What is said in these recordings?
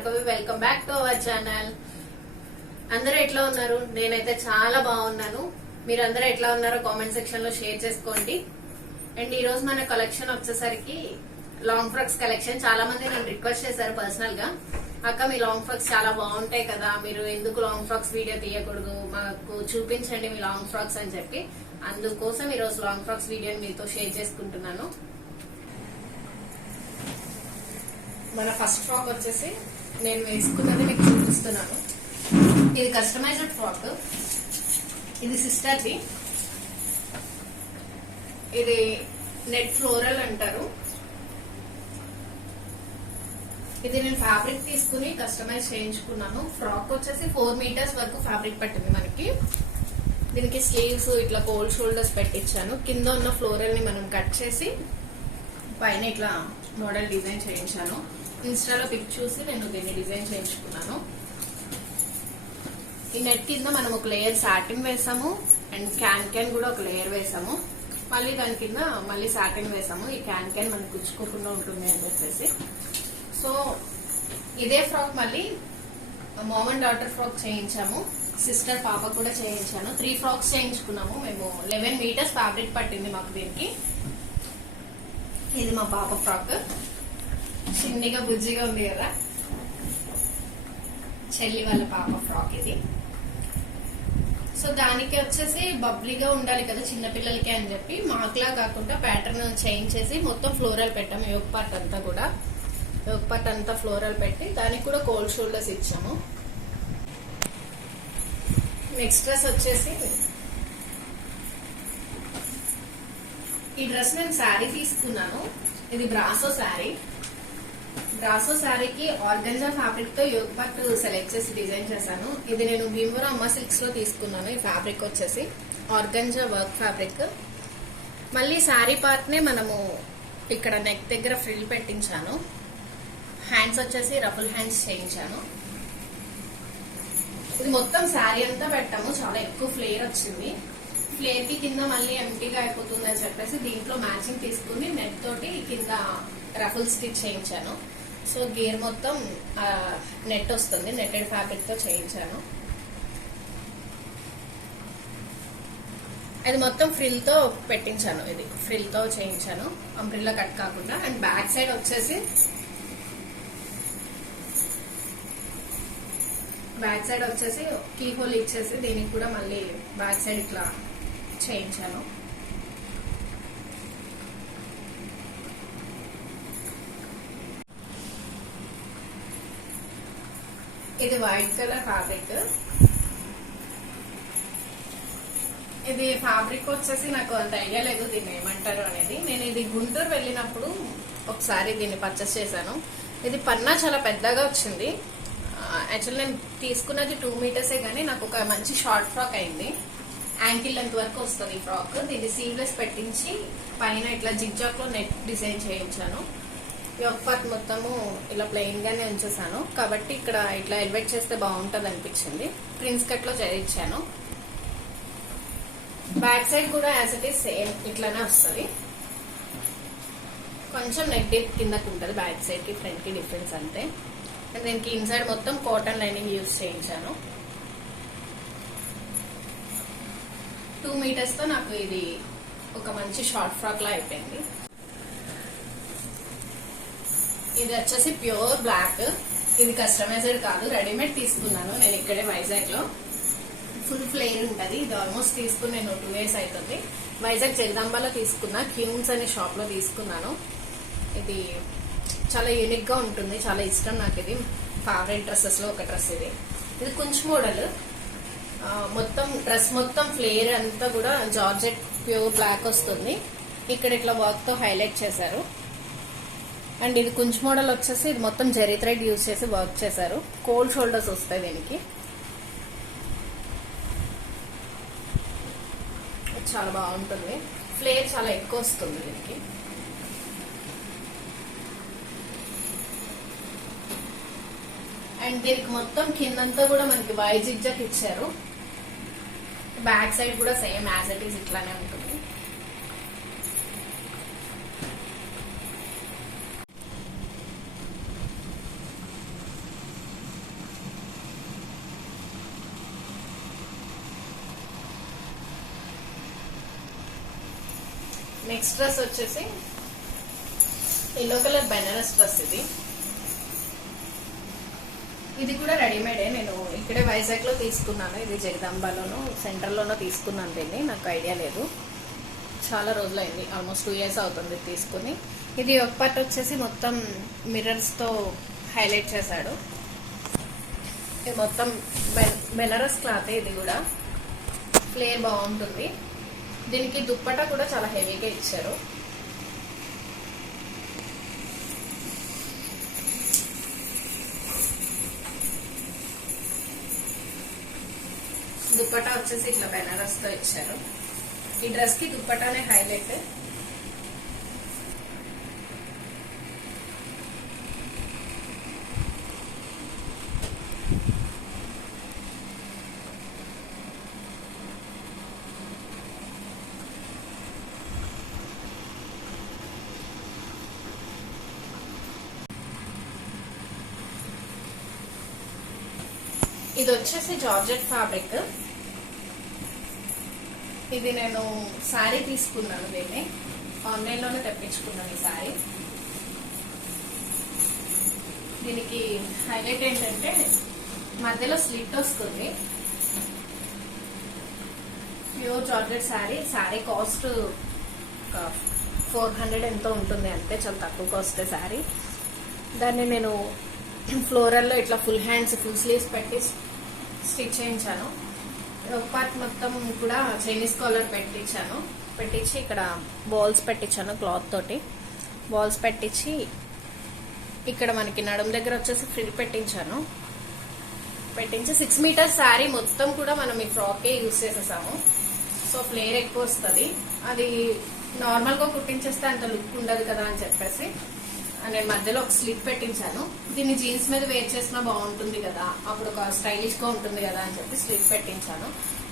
Bhargavi. Welcome back to our channel. అందరూ ఎట్లా ఉన్నారు? నేనైతే చాలా బాగున్నాను. మీరందరూ ఎట్లా ఉన్నారో కామెంట్ సెక్షన్ లో షేర్ చేసుకోండి. అండ్ ఈ రోజు మన కలెక్షన్ వచ్చేసరికి లాంగ్ ఫ్రాక్స్ కలెక్షన్. చాలా మంది నన్ను రిక్వెస్ట్ చేశారు పర్సనల్ గా, అక్క మీ లాంగ్ ఫ్రాక్స్ చాలా బాగుంటాయి కదా, మీరు ఎందుకు లాంగ్ ఫ్రాక్స్ వీడియో తీయకూడదు, మాకు చూపించండి మీ లాంగ్ ఫ్రాక్స్ అని చెప్పి. అందుకోసం ఈ రోజు లాంగ్ ఫ్రాక్స్ వీడియోని మీతో షేర్ చేసుకుంటున్నాను. మన ఫస్ట్ ఫ్రాక్ వచ్చేసి నేను వేసుకున్నది మీకు చూపిస్తున్నాను. ఇది కస్టమైజ్డ్ ఫ్రాక్. ఇది సిస్టర్ది. ఇది నెట్ ఫ్లోరల్ అంటారు. ఇది నేను ఫ్యాబ్రిక్ తీసుకుని కస్టమైజ్ చేయించుకున్నాను. ఫ్రాక్ వచ్చేసి 4 మీటర్స్ వరకు ఫ్యాబ్రిక్ పట్టింది మనకి. దీనికి స్లీవ్స్ ఇట్లా కోల్డ్ షోల్డర్స్ పెట్టించాను. కింద ఉన్న ఫ్లోరల్ ని మనం కట్ చేసి పైన ఇట్లా మోడల్ డిజైన్ చేయించాను. ఇన్స్టాలో పిక్ చూసి నేను దీన్ని డిజైన్ చేయించుకున్నాను. ఈ నెట్ కింద మనం ఒక లేయర్ సాటిన్ వేసాము అండ్ క్యాన్ కూడా ఒక లేయర్ వేసాము. మళ్ళీ దాని కింద మళ్ళీ సాటిన్ వేసాము. ఈ క్యాన్ మనకు గుచ్చుకోకుండా ఉంటుంది అని చెప్పేసి. సో ఇదే ఫ్రాక్ మళ్ళీ మామ్ అండ్ డాటర్ ఫ్రాక్ చేయించాము. సిస్టర్ పాప కూడా చేయించాను. 3 ఫ్రాక్స్ చేయించుకున్నాము మేము. 11 మీటర్స్ ఫ్యాబ్రిక్ పట్టింది మాకు దీనికి. ఇది మా పాప ఫ్రాక్. చిన్నగా బుజ్జిగా ఉంది కదా, చెల్లి వాళ్ళ పాప ఫ్రాక్ ఇది. సో దానికి వచ్చేసి బబ్లీగా ఉండాలి కదా చిన్నపిల్లలకి అని చెప్పి మాకులా కాకుండా ప్యాటర్న్ చేంజ్ చేసి మొత్తం ఫ్లోరల్ పెట్టాము. యోగ్ పార్ట్ అంతా ఫ్లోరల్ పెట్టి దానికి కూడా కోల్డ్ షోల్డర్స్ ఇచ్చాము. నెక్స్ట్ డ్రెస్ వచ్చేసి ఈ డ్రెస్ నేను శారీ తీసుకున్నాను. ఇది బ్రాసో శారీ. బ్రాసో శారీకి ఆర్గంజా ఫ్యాబ్రిక్ తో యోగ్ పార్ట్ సెలెక్ట్ చేసి డిజైన్ చేశాను. ఇది నేను భీమవరం అమ్మ సిల్క్స్ లో తీసుకున్నాను. ఈ ఫ్యాబ్రిక్ వచ్చేసి ఆర్గంజా వర్క్ ఫ్యాబ్రిక్. మళ్ళీ శారీ పార్ట్ నే మనము ఇక్కడ నెక్ దగ్గర ఫ్రిల్ పెట్టించాను. హ్యాండ్స్ వచ్చేసి రఫుల్ హ్యాండ్స్ చేయించాను. ఇది మొత్తం శారీ అంతా పెట్టాము. చాలా ఎక్కువ ఫ్లేర్ వచ్చింది. ఫ్లేర్ కి కింద మళ్ళీ ఎంటీగా అయిపోతుంది అని చెప్పేసి దీంట్లో మ్యాచింగ్ తీసుకుని నెట్ తోటి కింద రఫుల్ స్టిచ్ చేయించాను. సో గేర్ మొత్తం నెట్ వస్తుంది. నెట్టెడ్ ఫ్యాబ్రిక్ తో చేయించాను. అది మొత్తం ఫ్రిల్ తో పెట్టించాను. ఇది ఫ్రిల్ తో చేయించాను, అంబ్రిల్లా కట్ కాకుండా. అండ్ బ్యాక్ సైడ్ వచ్చేసి కీ హోల్ ఇచ్చేసి దీనికి కూడా మళ్ళీ బ్యాక్ సైడ్ ఇట్లా చేయించాను. ఇది వైట్ కలర్ ఫ్యాబ్రిక్. ఇది ఫ్యాబ్రిక్ వచ్చేసి నాకు అంత ఐడియా లేదు దీన్ని ఏమంటారు అనేది. నేను ఇది గుంటూరు వెళ్ళినప్పుడు ఒకసారి దీన్ని పర్చేస్ చేశాను. ఇది పన్నా చాలా పెద్దగా వచ్చింది. యాక్చువల్లీ నేను తీసుకున్నది 2 మీటర్సే కానీ నాకు ఒక మంచి షార్ట్ ఫ్రాక్ అయింది. యాంకిల్ లెంత్ వరకు వస్తుంది ఈ ఫ్రాక్. దీన్ని సీవ్లెస్ పెట్టించి పైన ఇట్లా జిగ్జాగ్ లో నెట్ డిజైన్ చేయించాను. యోగ్ పార్ట్ మొత్తము ఇలా ప్లెయిన్ గానే ఉంచేసాను కాబట్టి ఇక్కడ ఇట్లా ఎలివేట్ చేస్తే బాగుంటది అనిపించింది. ప్రిన్స్ కట్ లో చేయించాను. బ్యాక్ సైడ్ కూడా యాజ్ ఇట్ ఈస్ సేమ్ ఇట్లానే వస్తుంది. కొంచెం నెక్ డీప్ కిందకు ఉంటుంది బ్యాక్ సైడ్ కి ఫ్రంట్ కి డిఫరెన్స్ అంతే. అండ్ దీనికి ఇన్సైడ్ మొత్తం కాటన్ లైనింగ్ యూజ్ చేయించాను. 2 మీటర్స్ తో నాకు ఇది ఒక మంచి షార్ట్ ఫ్రాక్ లా అయిపోయింది. ఇది వచ్చేసి ప్యూర్ బ్లాక్. ఇది కస్టమైజ్డ్ కాదు, రెడీమేడ్ తీసుకున్నాను నేను ఇక్కడే వైజాగ్ లో. ఫుల్ ఫ్లేర్ ఉంటది. ఇది ఆల్మోస్ట్ తీసుకుని నేను 2 days అవుతుంది. వైజాగ్ జగదాంబాలో తీసుకున్నా, క్యూన్స్ అనే షాప్ లో తీసుకున్నాను. ఇది చాలా యూనిక్ గా ఉంటుంది, చాలా ఇష్టం నాకు. ఇది ఫేవరెట్ డ్రెస్సెస్ లో ఒక డ్రెస్. ఇది కుంచ్ మోడల్. మొత్తం డ్రెస్ మొత్తం ఫ్లేర్ అంతా కూడా జార్జెట్ ప్యూర్ బ్లాక్ వస్తుంది. ఇక్కడ ఇట్లా వర్క్ తో హైలైట్ చేశారు. అండ్ ఇది కుంచ్ మోడల్ వచ్చేసి ఇది మొత్తం జెరీ థ్రెడ్ యూజ్ చేసి వర్క్ చేశారు. కోల్డ్ షోల్డర్స్ వస్తాయి దీనికి. చాలా బాగుంటుంది. ఫ్లేర్ చాలా ఎక్కువ వస్తుంది దీనికి. అండ్ దీనికి మొత్తం కిందంతా కూడా మనకి వై జిగ్జాగ్ ఇచ్చారు. బ్యాక్ సైడ్ కూడా సేమ్ యాజ్ ఇట్ ఈస్ ఇట్లానే ఉంటుంది. నెక్స్ట్ డ్రెస్ వచ్చేసి ఎల్లో కలర్ బెనారస్ డ్రెస్. ఇది కూడా రెడీమేడే. నేను ఇక్కడే వైజాగ్ లో తీసుకున్నాను. ఇది జగదాంబలోనూ సెంట్రల్లోనూ తీసుకున్నాను. దీన్ని నాకు ఐడియా లేదు, చాలా రోజులు అయింది, ఆల్మోస్ట్ 2 years అవుతుంది తీసుకుని. ఇది ఒక పార్ట్ వచ్చేసి మొత్తం మిర్రర్స్ తో హైలైట్ చేశాడు. ఇది మొత్తం బెనారస్ క్లాత్. ఇది కూడా ఫ్లేర్ బాగుంటుంది. దీనికి దుప్పటా కూడా చాలా హెవీగా ఇచ్చారు. దుప్పటా వచ్చేసి ఇట్లా బెనారస్ తో ఇచ్చారు. ఈ డ్రెస్ కి దుప్పటానే హైలైట్. ఇది వచ్చేసి జార్జెట్ ఫ్యాబ్రిక్. ఇది నేను శారీ తీసుకున్నాను. దీన్ని ఆన్లైన్ లోనే తెప్పించుకున్నాను ఈ శారీ. దీనికి హైలైట్ ఏంటంటే మధ్యలో స్లిట్ వస్తుంది. Pure georgette sari. Sari cost 400 ఎంతో ఉంటుంది అంతే, చాలా తక్కువ కాస్ట్ శారీ. దాన్ని నేను ఫ్లోరల్లో ఇట్లా ఫుల్ హ్యాండ్స్ ఫుల్ స్లీవ్స్ పెట్టి స్టిచ్ చేయించాను. ఒక పార్ట్ మొత్తం కూడా చైనీస్ కాలర్ పెట్టించి ఇక్కడ బాల్స్ పెట్టించాను. క్లాత్ తోటి బాల్స్ పెట్టించి ఇక్కడ మనకి నడుము దగ్గర వచ్చేసి ఫ్రిల్ పెట్టించాను. 6 meters శారీ మొత్తం కూడా మనం ఈ ఫ్రాకే యూజ్ చేసేసాము. సో ఫ్లేర్ ఎక్కువ వస్తుంది. అది నార్మల్ గా కుట్టించేస్తే అంత లుక్ ఉండదు కదా అని చెప్పేసి నేను మధ్యలో ఒక స్లిట్ పెట్టించాను. దీన్ని జీన్స్ మీద వేర్ చేసినా బాగుంటుంది కదా, అప్పుడు ఒక స్టైలిష్ గా ఉంటుంది కదా అని చెప్పి స్లిట్ పెట్టించాను.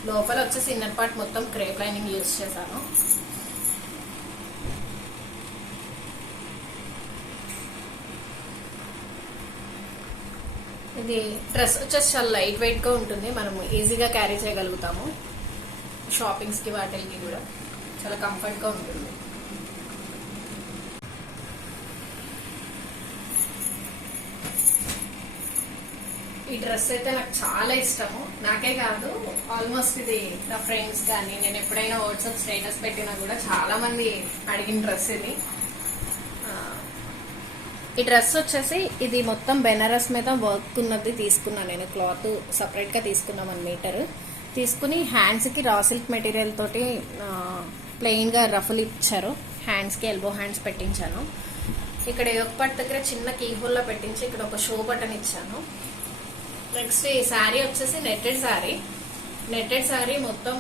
లోపల వచ్చేసి ఇన్నర్ పార్ట్ మొత్తం క్రేప్ లైనింగ్ యూజ్ చేశాను. ఇది డ్రెస్ వచ్చేసి చాలా లైట్ వెయిట్ గా ఉంటుంది. మనం ఈజీగా క్యారీ చేయగలుగుతాము. షాపింగ్స్ కి వాటికి కూడా చాలా కంఫర్ట్ గా ఉంటుంది. ఈ డ్రెస్ అయితే నాకు చాలా ఇష్టము. నాకే కాదు, ఆల్మోస్ట్ ఇది నా ఫ్రెండ్స్ కానీ నేను ఎప్పుడైనా వాట్సాప్ స్టేటస్ పెట్టినా కూడా చాలా మంది అడిగిన డ్రెస్ ఇది. ఈ డ్రెస్ వచ్చేసి ఇది మొత్తం బెనారస్ మీద వర్క్ ఉన్నది తీసుకున్నాను నేను. క్లాత్ సపరేట్ గా తీసుకున్నాం 1 meter. తీసుకుని హ్యాండ్స్ కి రా సిల్క్ మెటీరియల్ తోటి ప్లెయిన్ గా రఫుల్ ఇచ్చారు. హ్యాండ్స్ కి ఎల్బో హ్యాండ్స్ పెట్టించాను. ఇక్కడ ఒక పార్ట్ దగ్గర చిన్న కీ హోల్ లో పెట్టించి ఇక్కడ ఒక షో బటన్ ఇచ్చాను. నెక్స్ట్ ఈ శారీ వచ్చేసి నెట్టెడ్ శారీ మొత్తం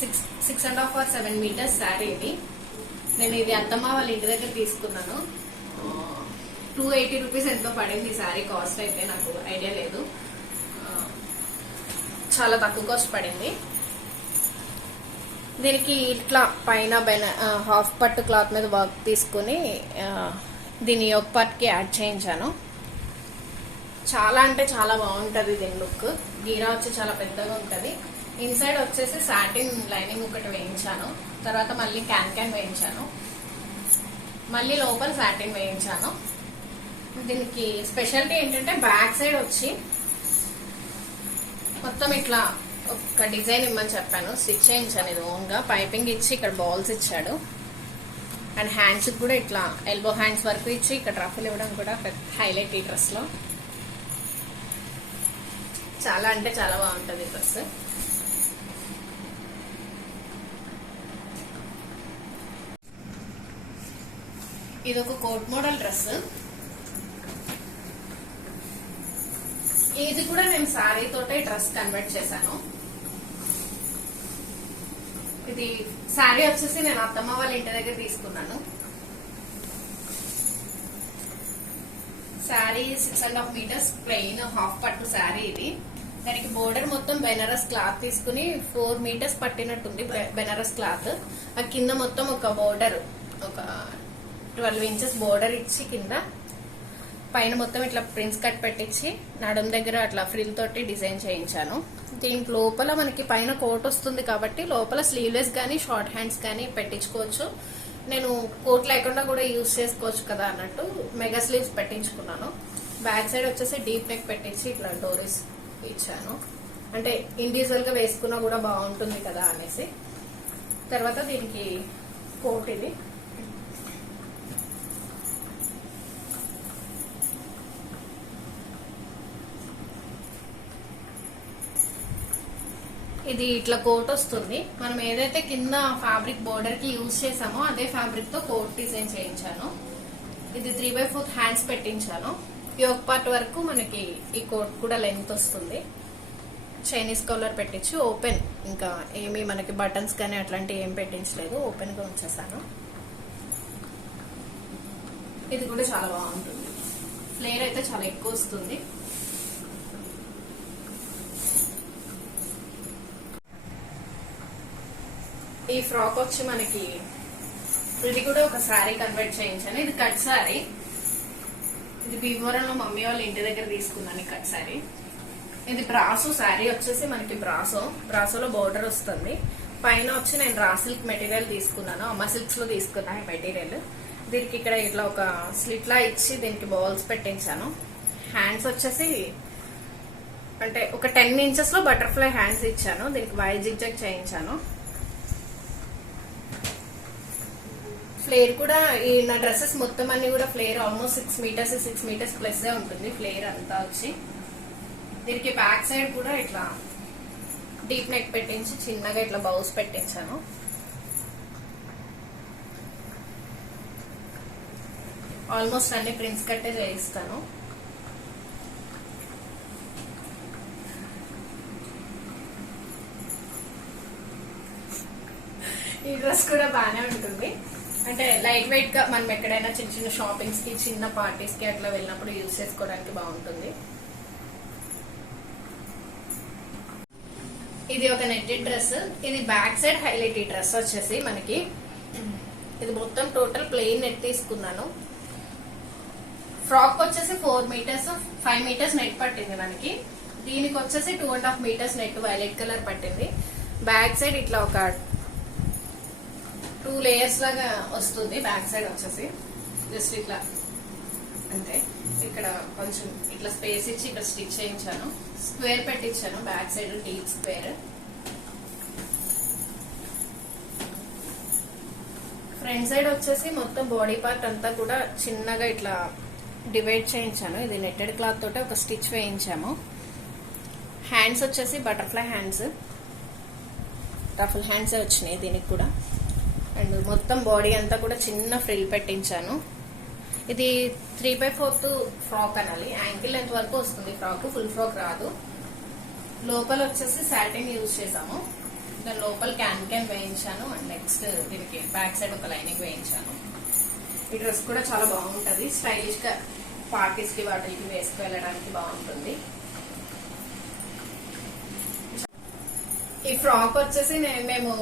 6.5 or 7 meters శారీ. నేను ఇది అత్తమ్మ వాళ్ళ ఇంటి దగ్గర తీసుకున్నాను. 280 rupees ఎంతో పడింది ఈ శారీ కాస్ట్ అయితే, నాకు ఐడియా లేదు, చాలా తక్కువ కాస్ట్ పడింది. దీనికి ఇట్లా పైన హాఫ్ పట్టు క్లాత్ మీద వర్క్ తీసుకుని దీని ఒక పార్ట్ కి యాడ్ చేయించాను. చాలా అంటే చాలా బాగుంటది దీని లుక్. గీరా వచ్చి చాలా పెద్దగా ఉంటది. ఇన్సైడ్ వచ్చేసి సాటిన్ లైనింగ్ ఒకటి వేయించాను. తర్వాత మళ్ళీ క్యాన్ వేయించాను. మళ్ళీ లోపల సాటిన్ వేయించాను. దీనికి స్పెషాలిటీ ఏంటంటే బ్యాక్ సైడ్ వచ్చి మొత్తం ఇట్లా ఒక డిజైన్ ఇమ్మని చెప్పాను, స్టిచ్ చేయించాను. ఇది ఓన్ గా పైపింగ్ ఇచ్చి ఇక్కడ బాల్స్ ఇచ్చాడు. అండ్ హ్యాండ్స్ కూడా ఇట్లా ఎల్బో హ్యాండ్స్ వరకు ఇచ్చి ఇక్కడ రఫుల్ ఇవ్వడం కూడా హైలైట్ ఈ డ్రెస్ లో. చాలా అంటే చాలా బాగుంటది డ్రెస్. ఇది ఒక కోట్ మోడల్ డ్రెస్. ఇది కూడా నేను శారీ తోటే డ్రెస్ కన్వర్ట్ చేశాను. ఇది శారీ వచ్చేసి నేను అత్తమ్మ వాళ్ళ ఇంటి దగ్గర తీసుకున్నాను. శారీ 6.5 meters ప్లెయిన్ హాఫ్ పట్టు శారీ. ఇది దానికి బోర్డర్ మొత్తం బెనారస్ క్లాత్ తీసుకుని 4 meters పట్టినట్టుంది బెనారస్ క్లాత్. ఆ కింద మొత్తం ఒక బోర్డర్ ఒక 12 inches బోర్డర్ ఇచ్చి కింద పైన మొత్తం ఇట్లా ప్రిన్స్ కట్ పెట్టించి నడుం దగ్గర అట్లా ఫ్రిల్ తోటి డిజైన్ చేయించాను. దీంట్లో లోపల మనకి పైన కోట్ వస్తుంది కాబట్టి లోపల స్లీవ్లెస్ గానీ షార్ట్ హ్యాండ్స్ గానీ పెట్టించుకోవచ్చు. నేను కోట్ లేకుండా కూడా యూజ్ చేసుకోవచ్చు కదా అన్నట్టు మెగా స్లీవ్స్ పెట్టించుకున్నాను. బ్యాక్ సైడ్ వచ్చేసి డీప్ నెక్ పెట్టించి ఇట్లా డోరీస్ ఇచ్చాను. అంటే ఇండివిజువల్ గా వేసుకున్నా కూడా బాగుంటుంది కదా అనేసి. తర్వాత దీనికి కోట్ ఇది ఇది ఇట్లా కోట్ వస్తుంది. మనం ఏదైతే కింద ఫ్యాబ్రిక్ బోర్డర్ కి యూజ్ చేసామో అదే ఫ్యాబ్రిక్ తో కోట్ డిజైన్ చేయించాను. ఇది 3/4 హ్యాండ్స్ పెట్టించాను. యోక్ పార్ట్ వరకు మనకి ఈ కోట్ కూడా లెంత్ వస్తుంది. చైనీస్ కాలర్ పెట్టించి ఓపెన్, ఇంకా ఏమి మనకి బటన్స్ కానీ అట్లాంటివి ఏం పెట్టించలేదు, ఓపెన్ గా ఉంచేసాను. ఇది కూడా చాలా బాగుంటుంది. ఫ్లేర్ అయితే చాలా ఎక్కువ వస్తుంది. ఈ ఫ్రాక్ వచ్చి మనకి ఇది కూడా ఒక శారీ కన్వర్ట్ చేయించాను. ఇది కట్ శారీ. ఇది భీమవరంలో మమ్మీ వాళ్ళ ఇంటి దగ్గర తీసుకున్నాను ఈ కట్ శారీ. ఇది బ్రాసో శారీ వచ్చేసి మనకి బ్రాసోలో బోర్డర్ వస్తుంది. పైన వచ్చి నేను రా సిల్క్ మెటీరియల్ తీసుకున్నాను, అమ్మ సిల్క్స్ లో తీసుకున్నాను ఈ మెటీరియల్. దీనికి ఇక్కడ ఇట్లా ఒక స్లిట్ లా ఇచ్చి దీనికి బాల్స్ పెట్టించాను. హ్యాండ్స్ వచ్చేసి అంటే ఒక 10 ఇంచెస్ లో బటర్ఫ్లై హ్యాండ్స్ ఇచ్చాను. దీనికి వైట్ జిగ్జాగ్ చేయించాను. ఫ్లేర్ కూడా ఈ నా డ్రెస్సెస్ మొత్తం అన్ని కూడా ఫ్లేర్ ఆల్మోస్ట్ 6 మీటర్స్ ప్లస్ ఉంటుంది ఫ్లేర్ అంతా వచ్చి. దీనికి బ్యాక్ సైడ్ కూడా ఇట్లా డీప్ నెక్ పెట్టించి చిన్నగా ఇట్లా బౌస్ పెట్టించాను. ఆల్మోస్ట్ అన్ని ప్రింట్స్ కట్టే చేయిస్తాను. ఈ డ్రెస్ కూడా బాగానే ఉంటుంది. అంటే లైట్ వెయిట్ గా మనం ఎక్కడైనా చిన్న చిన్న షాపింగ్స్ కి, చిన్న పార్టీస్ కి అట్లా వెళ్ళినప్పుడు యూజ్ చేసుకోవడానికి బాగుంటుంది. ఇది ఒక నెట్టెడ్ డ్రెస్. ఇది బ్యాక్ సైడ్ హైలైట్. ఈ డ్రెస్ వచ్చేసి మనకి ఇది మొత్తం టోటల్ ప్లెయిన్ నెట్ తీసుకున్నాను. ఫ్రాక్ వచ్చేసి 4 మీటర్స్ 5 మీటర్స్ నెట్ పట్టింది మనకి. దీనికి వచ్చేసి 2.5 మీటర్స్ నెట్ వైలెట్ కలర్ పట్టింది. బ్యాక్ సైడ్ ఇట్లా ఒక 2 లేయర్స్ లాగా వస్తుంది. బ్యాక్ సైడ్ వచ్చేసి జస్ట్ ఇట్లా అంతే. ఇక్కడ కొంచెం ఇట్లా స్పేస్ ఇచ్చి ఇక్కడ స్టిచ్ చేయించాను. స్క్వేర్ పెట్టించాను back side deep square. Front side వచ్చేసి మొత్తం బాడీ పార్ట్ అంతా కూడా చిన్నగా ఇట్లా డివైడ్ చేయించాను. ఇది నెట్టెడ్ క్లాత్ తోటి ఒక స్టిచ్ వేయించాము. హ్యాండ్స్ వచ్చేసి బటర్ఫ్లై హ్యాండ్స్, రఫుల్ హ్యాండ్స్ వచ్చినాయి దీనికి కూడా. అండ్ మొత్తం బాడీ అంతా కూడా చిన్న ఫ్రిల్ పెట్టించాను. ఇది 3/4 ఫ్రాక్ అనాలి. యాంకిల్ లెంత్ వరకు వస్తుంది ఫ్రాక్, ఫుల్ ఫ్రాక్ రాదు. లోపల వచ్చేసి సాటిన్ యూజ్ చేసాము. దాని లోపల క్యాన్ వేయించాను. అండ్ నెక్స్ట్ దీనికి బ్యాక్ సైడ్ ఒక లైనింగ్ వేయించాను. ఈ డ్రెస్ కూడా చాలా బాగుంటది. స్టైలిష్ గా పార్టీస్ కి వాటికి వేసుకు వెళ్ళడానికి బాగుంటుంది. ఈ ఫ్రాక్ వచ్చేసి మేము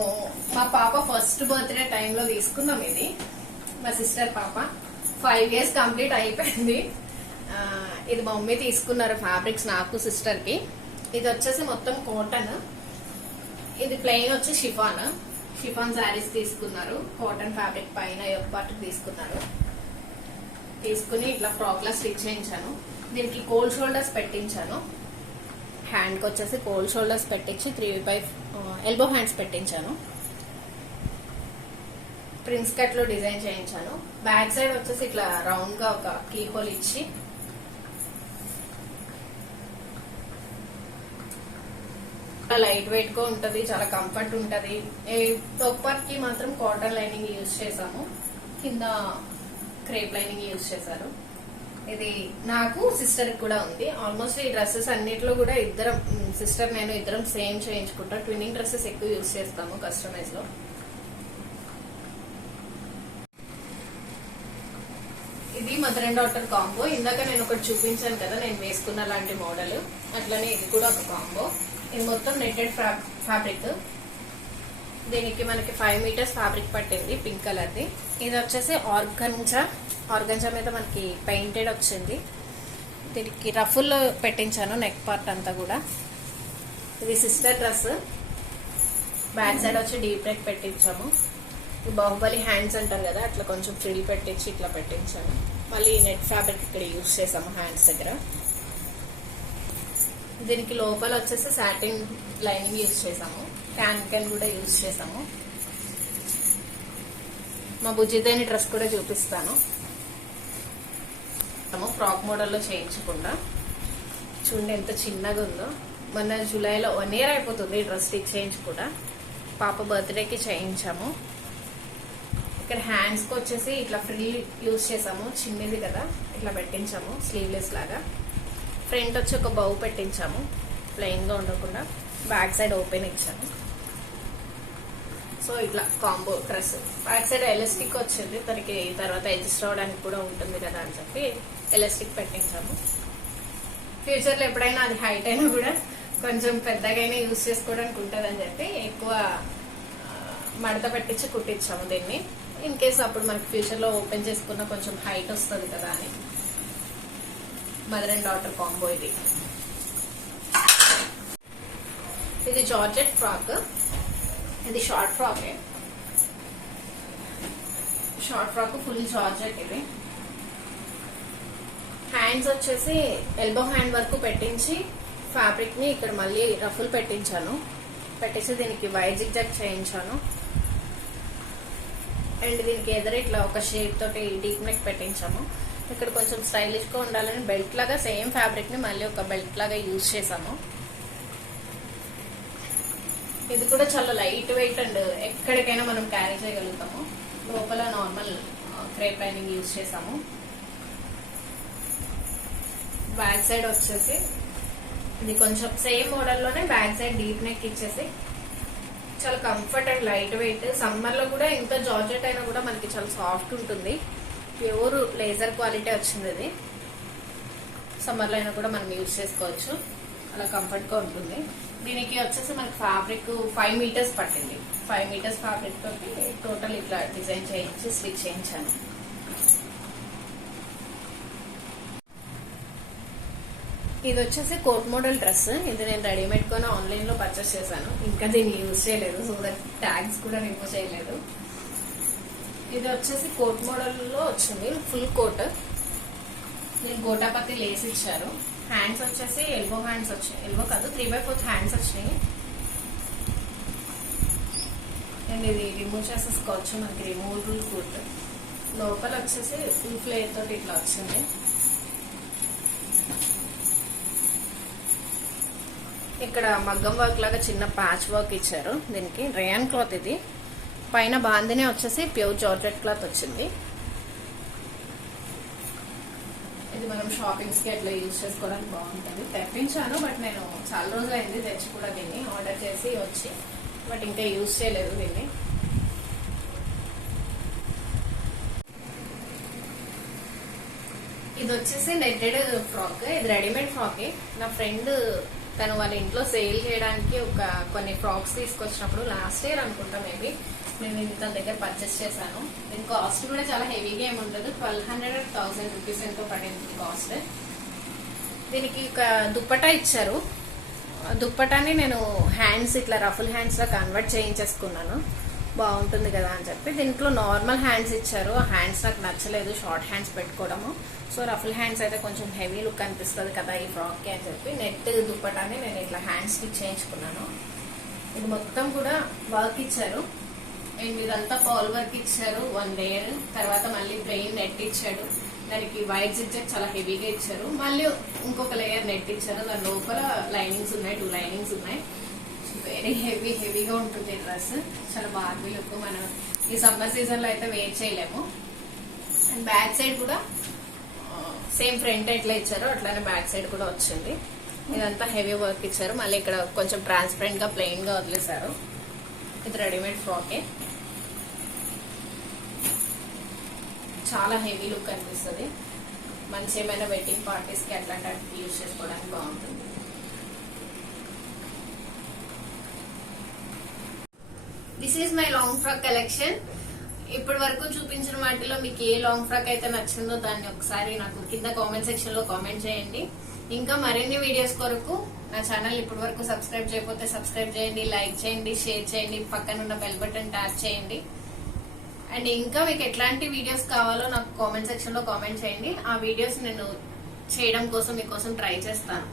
మా పాప ఫస్ట్ బర్త్డే టైంలో తీసుకున్నాం. ఇది మా సిస్టర్ పాప 5 years కంప్లీట్ అయిపోయింది. ఇది మా మమ్మీ తీసుకున్నారు ఫ్యాబ్రిక్స్ నాకు సిస్టర్ కి. ఇది వచ్చేసి మొత్తం కాటన్. ఇది ప్లెయిన్ వచ్చి షిఫాన్ శారీస్ తీసుకున్నారు. కాటన్ ఫ్యాబ్రిక్ పైన యోక్ పార్ట్ తీసుకున్నారు. తీసుకుని ఇట్లా ఫ్రాక్ లా స్టిచ్ చేయించాను. దీనికి కోల్డ్ షోల్డర్స్ పెట్టించాను. హ్యాండ్ కి వచ్చేసి కోల్డ్ షోల్డర్స్ పెట్టించి 3/5 ఎల్బో హ్యాండ్స్ పెట్టించాను. ప్రిన్స్ కట్ లో డిజైన్ చేయించాను. బ్యాక్ సైడ్ వచ్చేసి ఇట్లా రౌండ్ గా ఒక కీ హోల్ ఇచ్చి లైట్ వెయిట్ గా ఉంటది, చాలా కంఫర్ట్ ఉంటది. టాప్ పార్ట్ కి మాత్రం కాటన్ లైనింగ్ యూజ్ చేసాము, కింద క్రేప్ లైనింగ్ యూజ్ చేశారు. ఇది నాకు సిస్టర్ కూడా ఉంది. ఆల్మోస్ట్ ఈ డ్రెస్సెస్ అన్నిట్లో కూడా ఇద్దరం సిస్టర్ నేను ఇద్దరం సేమ్ చేయించుకుంటాం. ట్విన్నింగ్ డ్రెస్సెస్ ఎక్కువ యూజ్ చేస్తాము కస్టమైజ్ లో. ఇది మదర్ అండ్ డాటర్ కాంబో. ఇందాక నేను ఒకటి చూపించాను కదా నేను వేసుకున్న లాంటి మోడల్, అట్లనే ఇది కూడా ఒక కాంబో. ఇది మొత్తం నెట్టెడ్ ఫ్యాబ్రిక్. దీనికి మనకి 5 మీటర్స్ ఫ్యాబ్రిక్ పట్టింది పింక్ కలర్ ది. ఇది వచ్చేసి ఆర్గంజా మీద మనకి పెయింటెడ్ వచ్చింది. దీనికి రఫుల్ పెట్టించాను నెక్ పార్ట్ అంతా కూడా. ఇది సిస్టర్ డ్రెస్. బ్యాక్ సైడ్ వచ్చి డీప్ నెక్ పెట్టించాము. ఈ బాహుబలి హ్యాండ్స్ అంటారు కదా, అట్లా కొంచెం ఫ్రిల్ పెట్టించి ఇట్లా పెట్టించాను. మళ్ళీ నెట్ ఫ్యాబ్రిక్ ఇక్కడ యూజ్ చేసాము హ్యాండ్స్ దగ్గర. దీనికి లోపల వచ్చేసి సాటిన్ లైనింగ్ యూజ్ చేసాము, క్యాన్ కూడా యూజ్ చేసాము. మా బుజ్జిదేని డ్రెస్ కూడా చూపిస్తాను. ఫ్రాక్ మోడల్లో చేయించకుండా చూడండి ఎంత చిన్నగా ఉందో. మొన్న జూలైలో 1 year అయిపోతుంది ఈ డ్రెస్ స్టిచ్ చేయించి కూడా. పాప బర్త్డేకి చేయించాము. ఇక్కడ హ్యాండ్స్కి వచ్చేసి ఇట్లా ఫ్రిల్ యూజ్ చేసాము, చిన్నది కదా ఇట్లా పెట్టించాము స్లీవ్లెస్ లాగా. ఫ్రంట్ వచ్చి ఒక బౌ పెట్టించాము ప్లెయిన్గా ఉండకుండా, బ్యాక్ సైడ్ ఓపెన్ ఇచ్చాము. సో ఇట్లా combo dress. Back side elastic వచ్చింది, తనకి తర్వాత అడ్జస్ట్ అవ్వడానికి కూడా ఉంటుంది కదా అని చెప్పి ఎలాస్టిక్ పెట్టించాము. ఫ్యూచర్లో ఎప్పుడైనా అది హైట్ అయినా కూడా కొంచెం పెద్దగానే యూజ్ చేసుకోవడానికి ఉంటుంది అని చెప్పి ఎక్కువ మడత పెట్టించి కుట్టించాము దీన్ని. ఇన్ కేసు అప్పుడు మనకి ఫ్యూచర్లో ఓపెన్ చేసుకున్న కొంచెం హైట్ వస్తుంది కదా అని. మదర్ అండ్ డాటర్ కాంబో ఇది. ఇది జార్జెట్ ఫ్రాక్. ఇది short frock. Short frock full georgette. ఇది హ్యాండ్స్ వచ్చేసి ఎల్బో హ్యాండ్ వరకు పెట్టించి ఫ్యాబ్రిక్ ని ఇక్కడ మళ్ళీ రఫుల్ పెట్టించాను. పెట్టేసి దీనికి వైట్ జిగ్జాగ్ చేయించాను. అండ్ దీనికి ఎదురు ఇట్లా ఒక షేప్ తోటి డీప్ నెక్ పెట్టించాము. ఇక్కడ కొంచెం స్టైలిష్ గా ఉండాలని బెల్ట్ లాగా సేమ్ ఫ్యాబ్రిక్ ని మళ్ళీ ఒక బెల్ట్ లాగా యూజ్ చేసాము. ఇది కూడా చాలా లైట్ వెయిట్ అండ్ ఎక్కడికైనా మనం క్యారీ చేయగలుగుతాము. లోపల నార్మల్ క్రేప్ లైనింగ్ యూజ్ చేసాము. బ్యాక్ సైడ్ వచ్చేసి ఇది కొంచెం సేమ్ మోడల్లోనే బ్యాక్ సైడ్ డీప్ నెక్ ఇచ్చేసి చాలా comfort and lightweight. Summer లో కూడా ఇంత జార్జెట్ అయినా కూడా మనకి చాలా సాఫ్ట్ ఉంటుంది. ప్యూర్ లేజర్ క్వాలిటీ వచ్చింది. ఇది సమ్మర్ లో అయినా కూడా మనం యూజ్ చేసుకోవచ్చు, అలా కంఫర్ట్ గా ఉంటుంది. దీనికి వచ్చేసి మనకి ఫ్యాబ్రిక్ 5 meters పట్టింది. 5 meters ఫ్యాబ్రిక్ తోటి టోటల్ ఇట్లా డిజైన్ చేయించి స్టిచ్ చేయించాను. ఇది వచ్చేసి కోట్ మోడల్ డ్రెస్. ఇది నేను రెడీమేడ్ కొని ఆన్లైన్ లో పర్చేస్ చేశాను. ఇంకా దీన్ని యూజ్ చేయలేదు, సో దట్ ట్యాగ్స్ కూడా రిమూవ్ చేయలేదు. ఇది వచ్చేసి కోట్ మోడల్ లో వచ్చింది, ఫుల్ కోట్. దీనికి గోటాపతి లేస్ ఇచ్చారు. హ్యాండ్స్ వచ్చేసి ఎల్బో హ్యాండ్స్ వచ్చాయి, ఎల్బో కాదు 3/4 హ్యాండ్స్ వచ్చినాయి. అండ్ ఇది రిమూవ్ చేసేసుకోవచ్చు, మనకి రిమూవబుల్ కోట్. లోపల వచ్చేసి ఫుల్ ఫ్లేర్ తోటి ఇట్లా వచ్చింది. ఇక్కడ మగ్గం వర్క్ లాగా చిన్న ప్యాచ్ వర్క్ ఇచ్చారు. దీనికి రేయాన్ క్లాత్. ఇది పైన బాందినే వచ్చేసి ప్యూర్ జార్జెట్ క్లాత్ వచ్చింది. ఇది మనం షాపింగ్స్ కి అట్లా యూజ్ చేసుకోవడానికి బాగుంటుంది. తెప్పించాను, బట్ నేను చాలా రోజులు అయింది తెచ్చి కూడా దీన్ని ఆర్డర్ చేసి వచ్చి, బట్ ఇంకా యూజ్ చేయలేదు దీన్ని. ఇది వచ్చేసి నెట్టెడ్ ఫ్రాక్. ఇది రెడీమేడ్ ఫ్రాకే. నా ఫ్రెండ్ తను వాళ్ళ ఇంట్లో సేల్ చేయడానికి కొన్ని ఫ్రాక్స్ తీసుకొచ్చినప్పుడు లాస్ట్ ఇయర్ అనుకుంటా మేబీ నేను ఇది తన దగ్గర పర్చేస్ చేశాను. దీని కాస్ట్ కూడా చాలా హెవీగా ఏమి ఉంటుంది, 1200 or 1000 rupees ఎంతో పడింది కాస్ట్. దీనికి ఒక దుప్పటా ఇచ్చారు. దుప్పటాని నేను హ్యాండ్స్ ఇట్లా రఫుల్ హ్యాండ్స్ లా కన్వర్ట్ చేయించేసుకున్నాను, బాగుంటుంది కదా అని చెప్పి. దీంట్లో నార్మల్ హ్యాండ్స్ ఇచ్చారు. ఆ హ్యాండ్స్ నాకు నచ్చలేదు, షార్ట్ హ్యాండ్స్ పెట్టుకోవడము. సో రఫుల్ హ్యాండ్స్ అయితే కొంచెం హెవీ లుక్ అనిపిస్తుంది కదా ఈ ఫ్రాక్ కి అని చెప్పి నెట్ దుప్పటాన్ని నేను ఇట్లా హ్యాండ్స్ స్టిచ్ చేయించుకున్నాను. ఇది మొత్తం కూడా వర్క్ ఇచ్చారు. అండ్ ఇదంతా పాల్ వర్క్ ఇచ్చారు 1 layer. తర్వాత మళ్ళీ ప్లెయిన్ నెట్ ఇచ్చాడు. దానికి వైట్ జిగ్జాగ్ చాలా హెవీగా ఇచ్చారు. మళ్ళీ ఇంకొక లేయర్ నెట్ ఇచ్చారు. దాని లోపల లైనింగ్స్ ఉన్నాయి, 2 linings ఉన్నాయి. వెరీ హెవీగా ఉంటుంది డ్రెస్. చాలా బార్బీ లుక్. మనం ఈ సమ్మర్ సీజన్ లో అయితే వేర్ చేయలేము. అండ్ బ్యాక్ సైడ్ కూడా సేమ్ ఫ్రంట్ ఎట్లా ఇచ్చారో అట్లానే బ్యాక్ సైడ్ కూడా వచ్చింది. ఇదంతా హెవీ వర్క్ ఇచ్చారు. మళ్ళీ ఇక్కడ కొంచెం ట్రాన్స్పరెంట్ గా ప్లెయిన్ గా వదిలేశారు. ఇది రెడీమేడ్ ఫ్రాకే. చాలా హెవీ లుక్ అనిపిస్తుంది. మంచి ఏమైనా వెడ్డింగ్ పార్టీస్ కి అట్లాంటి యూజ్ చేసుకోవడానికి బాగుంటుంది. This is my long frock collection. ఇప్పటి వరకు చూపించిన వాటిలో మీకు ఏ లాంగ్ ఫ్రాక్ అయితే నచ్చిందో దాన్ని ఒకసారి నాకు కింద కామెంట్ సెక్షన్ లో కామెంట్ చేయండి. ఇంకా మరిన్ని వీడియోస్ కొరకు నా ఛానల్ ఇప్పటి వరకు సబ్స్క్రైబ్ చేయకపోతే సబ్స్క్రైబ్ చేయండి, లైక్ చేయండి, షేర్ చేయండి, పక్కన ఉన్న బెల్ బటన్ ట్యాప్ చేయండి. అండ్ ఇంకా మీకు ఎట్లాంటి వీడియోస్ కావాలో నాకు కామెంట్ సెక్షన్ లో కామెంట్ చేయండి. ఆ వీడియోస్ నేను చేయడం కోసం మీకోసం ట్రై చేస్తాను.